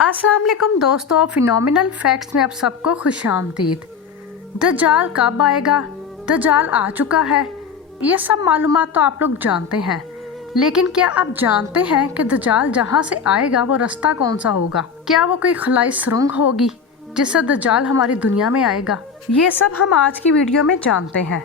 अस्सलाम वालेकुम दोस्तों, फिनोमिनल फैक्ट्स में आप सबको खुशामदीद। दज्जाल कब आएगा? दज्जाल आ चुका है, ये सब मालूमात तो आप लोग जानते हैं, लेकिन क्या आप जानते हैं कि दज्जाल जहाँ से आएगा वो रास्ता कौन सा होगा? क्या वो कोई खलाई सुरंग होगी जिससे दज्जाल हमारी दुनिया में आएगा? ये सब हम आज की वीडियो में जानते हैं।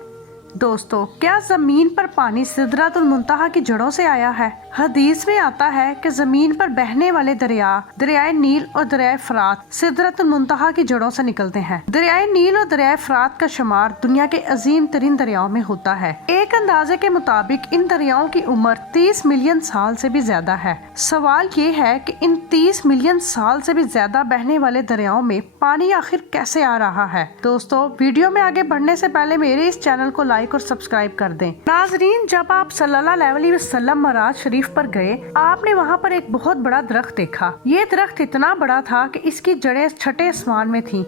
दोस्तों, क्या जमीन पर पानी सिदरतुल मुंतहा की जड़ों से आया है? हदीस में आता है कि जमीन पर बहने वाले दरियाए नील और दरियाए फरात सिदरतुल मुंतहा की जड़ों से निकलते हैं। दरियाए नील और दरियाए फरात का शुमार दुनिया के अजीम तरीन दरियाओं में होता है। एक अंदाजे के मुताबिक इन दरियाओं की उम्र 30 मिलियन साल से भी ज्यादा है। सवाल ये है कि इन 30 मिलियन साल से भी ज्यादा बहने वाले दरियाओं में पानी आखिर कैसे आ रहा है? दोस्तों, वीडियो में आगे बढ़ने से पहले मेरे इस चैनल को लाइक और सब्सक्राइब कर दें। नाजरीन, जब आप सल्लल्लाहु अलैहि वसल्लम मराज शरीफ पर गए, आपने वहाँ पर एक बहुत बड़ा दरख्त देखा। ये दरख्त इतना बड़ा था कि इसकी जड़ें छठे आसमान में थीं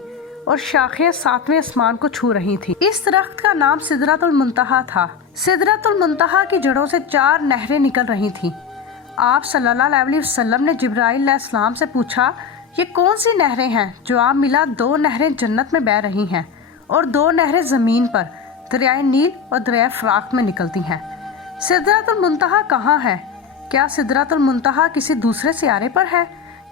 और शाखें सातवें आसमान को छू रही थीं। इस दरख्त का नाम सिदरतुल मुंतहा था। सिदरतुल मुंतहा की जड़ों से 4 नहरें निकल रही थीं। आप सल्लल्लाहु अलैहि वसल्लम ने जिब्राइल अलैहिस्सलाम से पूछा, ये कौन सी नहरें हैं? जवाब मिला, 2 नहरें जन्नत में बह रही हैं और 2 नहरें जमीन पर दरियाए नील और दरियाए फरात में निकलती हैं। सिदरतुल मुंतहा कहाँ है? क्या सिदरतुल मुंतहा किसी दूसरे सियारे पर है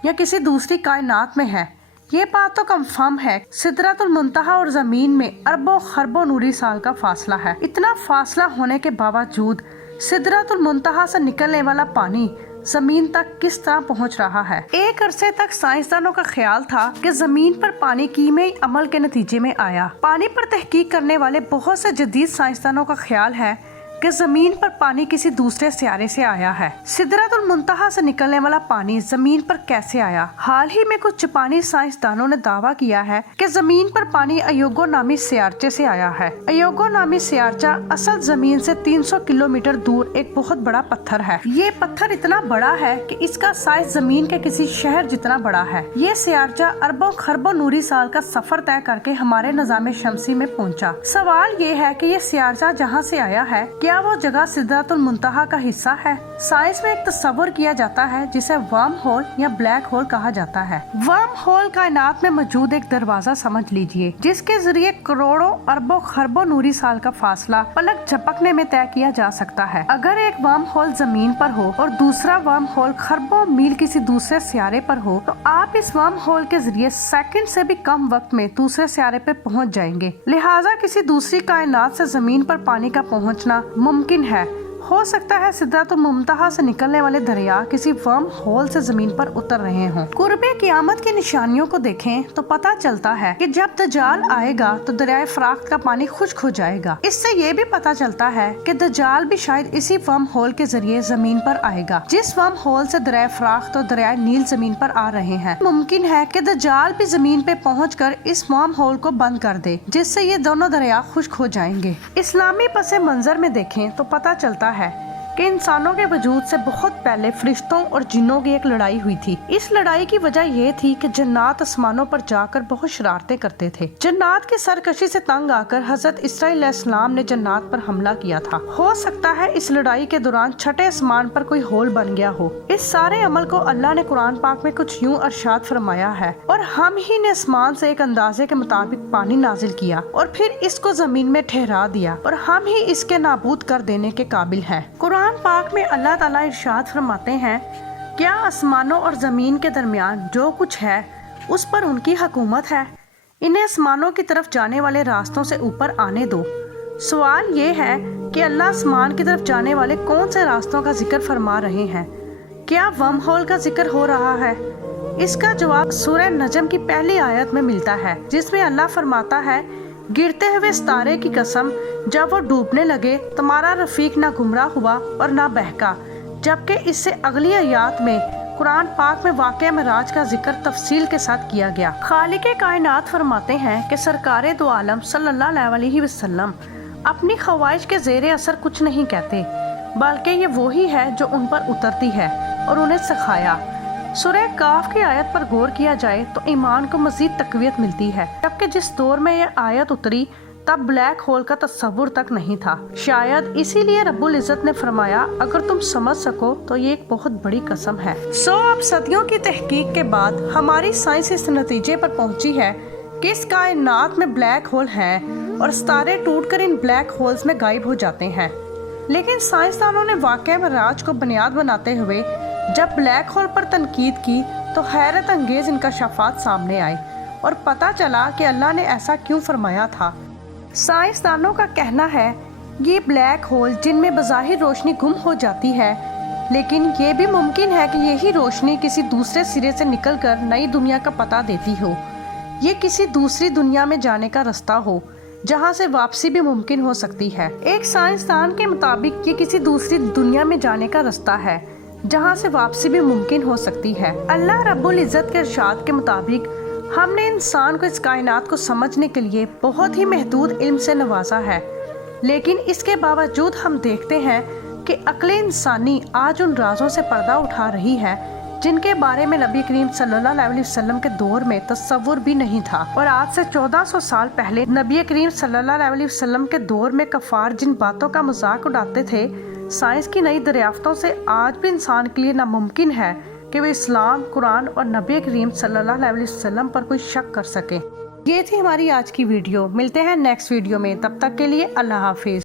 या किसी दूसरी कायनात में है? ये बात तो कंफर्म है। सिदरतुल मुंतहा और जमीन में अरबों खरबों नूरी साल का फासला है। इतना फासला होने के बावजूद सिदरतुल मुंतहा से निकलने वाला पानी जमीन तक किस तरह पहुंच रहा है? एक अरसे तक साइंसदानों का ख्याल था कि जमीन पर पानी कीमियाई अमल के नतीजे में आया। पानी पर तहकीक करने वाले बहुत से जदीद साइंसदानों का ख्याल है कि जमीन पर पानी किसी दूसरे सियारे से आया है। सिदरतुल मुंतहा से निकलने वाला पानी जमीन पर कैसे आया? हाल ही में कुछ जापानी साइंसदानों ने दावा किया है कि जमीन पर पानी अयोगो नामी सियारचे से आया है। अयोगो नामी सियारचा असल जमीन से 300 किलोमीटर दूर एक बहुत बड़ा पत्थर है। ये पत्थर इतना बड़ा है कि इसका साइज जमीन के किसी शहर जितना बड़ा है। ये सियारचा अरबों खरबों नूरी साल का सफर तय करके हमारे निज़ाम शमसी में पहुँचा। सवाल ये है कि ये सियारचा जहाँ से आया है, क्या वो जगह सिदरतुल मुंतहा का हिस्सा है? साइंस में एक तस्वर किया जाता है जिसे वर्म होल या ब्लैक होल कहा जाता है। वर्म होल कायनात में मौजूद एक दरवाजा समझ लीजिए, जिसके जरिए करोड़ों अरबों खरबों नूरी साल का फासला पलक झपकने में तय किया जा सकता है। अगर एक वर्म होल जमीन पर हो और दूसरा वर्म होल खरबों मील किसी दूसरे सियारे पर हो, तो आप इस वर्म होल के जरिए सेकंड से भी कम वक्त में दूसरे सियारे पर पहुंच जाएंगे। लिहाजा किसी दूसरी कायनात से जमीन पर पानी का पहुंचना मुमकिन है। हो सकता है सिदरतुल मुंतहा से निकलने वाले दरिया किसी वर्म होल से जमीन पर उतर रहे हों। कुर्बे क़यामत की निशानियों को देखें तो पता चलता है कि जब दज्जाल आएगा तो दरियाए फरात का पानी खुश्क हो जाएगा। इससे ये भी पता चलता है कि दज्जाल भी शायद इसी वर्म होल के जरिए जमीन पर आएगा, जिस वर्म होल से दरियाए फरात और दरियाए नील जमीन पर आ रहे हैं। मुमकिन है कि दज्जाल भी जमीन पे पहुँचकर इस वर्म होल को बंद कर दे, जिससे ये दोनों दरिया खुश्क हो जाएंगे। इस्लामी पसे मंजर में देखें तो पता चलता है कि इंसानों के वजूद से बहुत पहले फरिश्तों और जिन्नों की एक लड़ाई हुई थी। इस लड़ाई की वजह ये थी कि जन्नात आसमानों पर जाकर बहुत शरारतें करते थे। जन्नात की सरकशी से तंग आकर हजरत इसराइल अलैहिस्सलाम ने जन्नात पर हमला किया था। हो सकता है इस लड़ाई के दौरान छठे आसमान पर कोई होल बन गया हो। इस सारे अमल को अल्लाह ने कुरान पाक में कुछ यूं अरशाद फरमाया है, और हम ही ने आसमान से एक अंदाजे के मुताबिक पानी नाजिल किया और फिर इसको जमीन में ठहरा दिया, और हम ही इसके नाबूद कर देने के काबिल हैं। कुरान पाक में अल्लाह ताला इरशाद फरमाते हैं, क्या आसमानों और जमीन के दरमियान जो कुछ है उस पर उनकी हुकूमत है? इन्हें आसमानों की तरफ जाने वाले रास्तों से ऊपर आने दो। सवाल ये है कि अल्लाह आसमान की तरफ जाने वाले कौन से रास्तों का जिक्र फरमा रहे हैं? क्या वर्म होल का जिक्र हो रहा है? इसका जवाब सूरह नजम की पहली आयत में मिलता है, जिसमें अल्लाह फरमाता है, गिरते हुए सितारे की कसम, जब वो डूबने लगे तुम्हारा रफीक ना गुमराह हुआ और ना बहका। जबकि इससे अगली आयत में कुरान पाक में वाक़या मेराज का जिक्र तफसील के साथ किया गया। खालिक़े कायनात फरमाते हैं कि सरकारे दो आलम सल्लल्लाहु अलैहि वसल्लम अपनी ख्वाहिश के ज़ेरे असर कुछ नहीं कहते, बल्कि ये वही है जो उन पर उतरती है और उन्हें सिखाया। सूरह काफ की आयत पर गौर किया जाए तो ईमान को मजीद तकवीत मिलती है, जबकि जिस दौर में यह आयत उतरी तब ब्लैक होल का तस्वुर तक नहीं था। शायद इसीलिए रब्बुल इज़्ज़त ने फरमाया, अगर तुम समझ सको तो ये एक बहुत बड़ी कसम है। अब सदियों की तहकीक के बाद हमारी साइंस इस नतीजे पर पहुंची है कि इस कायनात में ब्लैक होल हैं और सितारे टूटकर इन ब्लैक होल्स में गायब हो जाते हैं। लेकिन साइंसदानों ने वाक़या में राज को बुनियाद बनाते हुए जब ब्लैक होल पर तनकीद की तो हैरत अंगेज इंकशाफात सामने आए और पता चला कि अल्लाह ने ऐसा क्यों फरमाया था। साइंसदानों का कहना है ये ब्लैक होल जिनमें बज़ाहिर रोशनी गुम हो जाती है, लेकिन ये भी मुमकिन है कि यही रोशनी किसी दूसरे सिरे से निकलकर नई दुनिया का पता देती हो। ये किसी दूसरी दुनिया में जाने का रास्ता हो जहाँ से वापसी भी मुमकिन हो सकती है। एक साइंसदान के मुताबिक ये किसी दूसरी दुनिया में जाने का रास्ता है जहाँ से वापसी भी मुमकिन हो सकती है। अल्लाह रब्बुल इज़्ज़त के इरशाद के मुताबिक हमने इंसान को इस कायनात को समझने के लिए बहुत ही महदूद इल्म से नवाजा है, लेकिन इसके बावजूद हम देखते हैं कि अक्ल इंसानी आज उन राजों से पर्दा उठा रही है जिनके बारे में नबी करीम सल्लल्लाहु अलैहि वसल्लम के दौर में तस्वुर भी नहीं था। और आज से 1400 साल पहले नबी करीम सल्लल्लाहु अलैहि वसल्लम के दौर में कफ़ार जिन बातों का मजाक उड़ाते थे, साइंस की नई दरियाफ्तों से आज भी इंसान के लिए नामुमकिन है कि वो इस्लाम, कुरान और नबी करीम सल्लल्लाहु अलैहि वसल्लम पर कोई शक कर सके। ये थी हमारी आज की वीडियो। मिलते हैं नेक्स्ट वीडियो में, तब तक के लिए अल्लाह हाफिज।